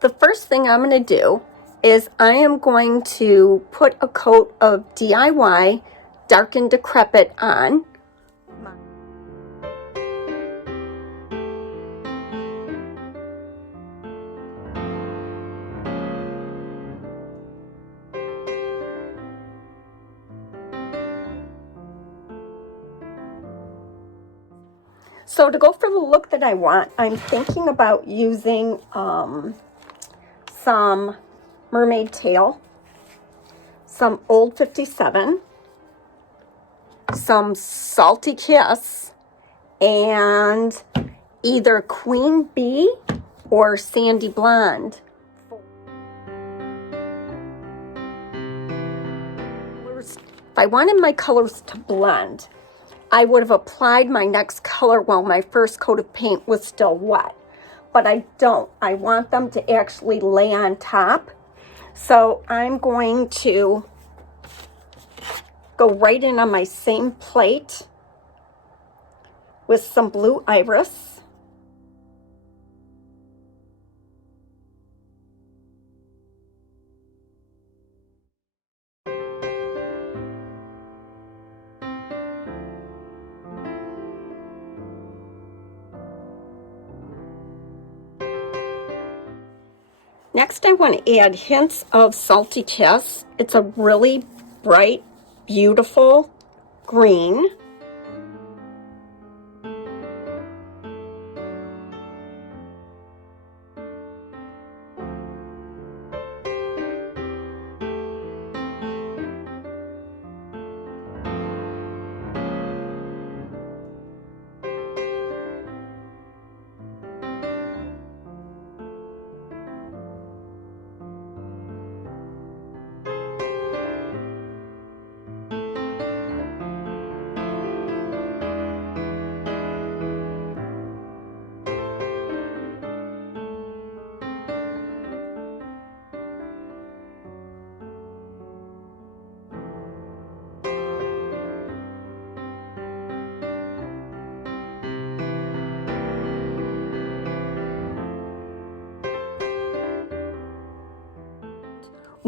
The first thing I'm going to do is I am going to put a coat of DIY Dark and Decrepit on. So to go for the look that I want, I'm thinking about using some Mermaid Tale, some Old 57, some Salty Kiss, and either Queen Bee or Sandy Blonde. If I wanted my colors to blend, I would have applied my next color while my first coat of paint was still wet. But I don't. I want them to actually lay on top. So I'm going to go right in on my same plate with some blue iris. Next, I want to add hints of Salty Kiss. It's a really bright, beautiful green.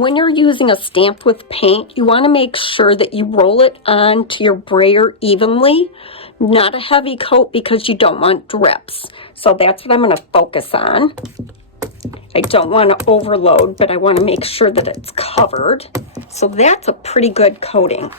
When you're using a stamp with paint, you want to make sure that you roll it onto your brayer evenly, not a heavy coat because you don't want drips. So that's what I'm going to focus on. I don't want to overload, but I want to make sure that it's covered. So that's a pretty good coating.